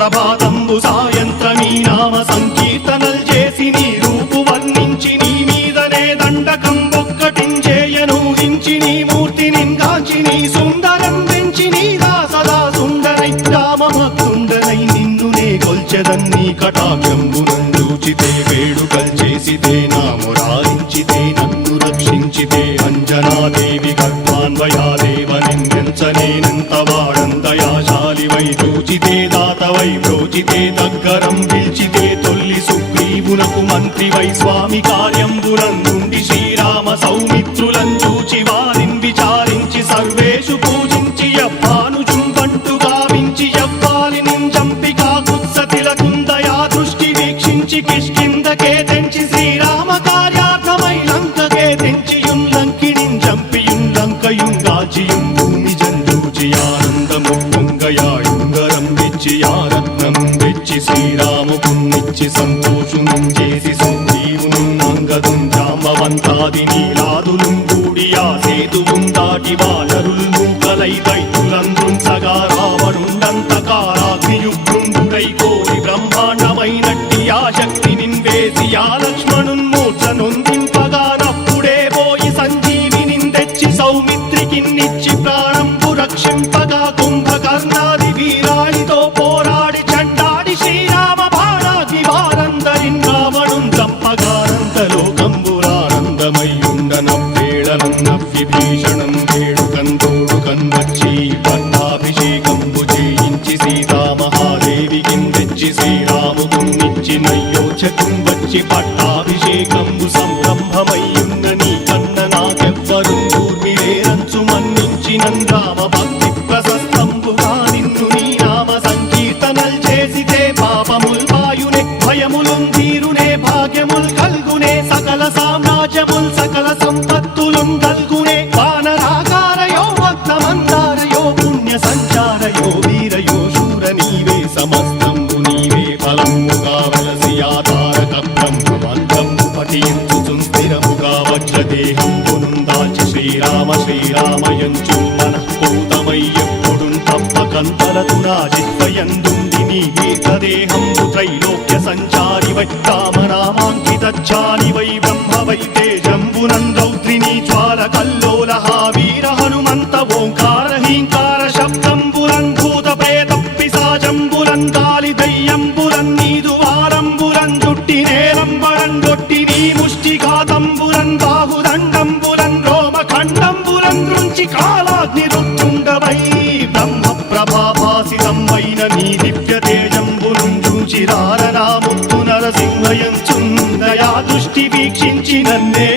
ప్రభాతంబు సాయంత్రమీ నామ సంకీర్తనల్ చేసి నీ రూపు వర్ణించి నీ మీదనే దండకం ఒక్కటించేయను హించి నీ మూర్తిని గాంచి నీ సుందరం పెంచి నీ సదా సుందరై రామభక్తుండనై నిన్నునే కొల్చెదన్ని కటాక్షంబునందూచితే వేడుకల్ చేసితే నా మురారించితే నన్ను రక్షించితే అంజనాదేవి గర్భాన్వయాదేవనిందించనేనంత వాడందయాశాలివై చూచితే దాతవై ప్రోచితే దగ్గరం పిలిచితే తొల్లి సుగ్రీవునకు మంత్రివై స్వామి కార్యంబునందుండి శ్రీరామ సౌమిత్రులను చూచి వారిని విచారించి సర్వేషు పూజించి యవ్వాను చుంబంటు గావించి యవ్వాలిని చంపి కాకుత్సతిలకుందయా దృష్టి వీక్షించి కిష్కిందకే తెంచి శ్రీరామ కార్యార్థమై లంకకే తెంచియుం లంకిణిం చంపియుం లంకయుంగాచియుం భూమి జందూచి ఆనందము పొంగయాయుంగరం తెచ్చి ఆరత్నం తెచ్చి శ్రీరాముకున్నిచ్చి సంతోషునం చేసి సుగ్రీవును అంగదుం జాంబవంతాది నీలాదులు కూడి ఆ సేతువుం దాటి వానరులు మూకలై దైత్యులందృంసగా రావణుండంతకారాగ్నియుగ్రుండుడై కోరి బ్రహ్మాండమైనట్టి ఆ శక్తి నిన్వేసి ఆ లక్ష్మణున్ మూర్ఛనొందింపగా నప్పుడే పోయి సంజీవిని తెచ్చి సౌమిత్రికిన్నిచ్చి ప్రాణంబు రక్షింపగా కుంభకర్ణాది వీరాళితో పోరాడి చండాడి శ్రీరామ బాణాగ్ని వారందరిన్ రావణున్ చంపగానంతలోకంబురానందమయ్యుండనవ్వేళనన్నవ్విభీషణం వేడుకందోడుకన్ వచ్చి పట్టాభిషేకంబు చేయించి సీతామహాదేవికిన్ తెచ్చి శ్రీరాముకున్నిచ్చి నయ్యోచకుం వచ్చి పట్టాభిషేకంబు సంరంభమయ్యున్న నీ కన్న నాకెవ్వరు కూర్మిలేరంచు మన్నించి నందామ భక్తి ప్రశస్తంబుగా నిన్ను నీ నామ సంకీర్తనల్ చేసితే పాపముల్ వాయునే భయములుం తీరునే భాగ్యముల్ కల్గునే సకల సామ్రాజ్యముల్ సకల సంపత్తులుం కల్గునే వానరాకారయో భక్తమందారయో పుణ్య సంచారయో వీరయో శూర నీవే సమస్తంబు నీవే ఫలముగా వలసి ఆధారక బ్రహ్మమంత్రము పఠించుచుం స్థిరముగా వజ్రదేహంబునుం దాచి శ్రీరామ శ్రీరామయంచు మనఃపూతమై ఎప్పుడుం తప్పకంతలతు నా జిహ్వయందుండి నీ దీర్ఘదేహంబు త్రైలోక్య సంచారివై రామనామాంకితచ్చారివై బ్రహ్మవై తేజంబునం రౌద్రిణీ జ్వాల కల్లోల వీర హనుమంత ఓంకార హీంకార శబ్దంబురం భూత ప్రేత పిశాచంబురం కాలి దయ్యంబురం నీదు వారంబురం జుట్టి నేలంబరం గొట్టి నీ ముష్టిఘాతంబురం బాహుదండంబురం రోమఖండంబురం దృంచి కాలాగ్ని రుత్తుండవై బ్రహ్మ ప్రభాభాసితంబైన నీ దివ్య తేజంబునం చూచి రారనాముత్తు నరసింహయంచుందయా దృష్టి వీక్షించి నన్నే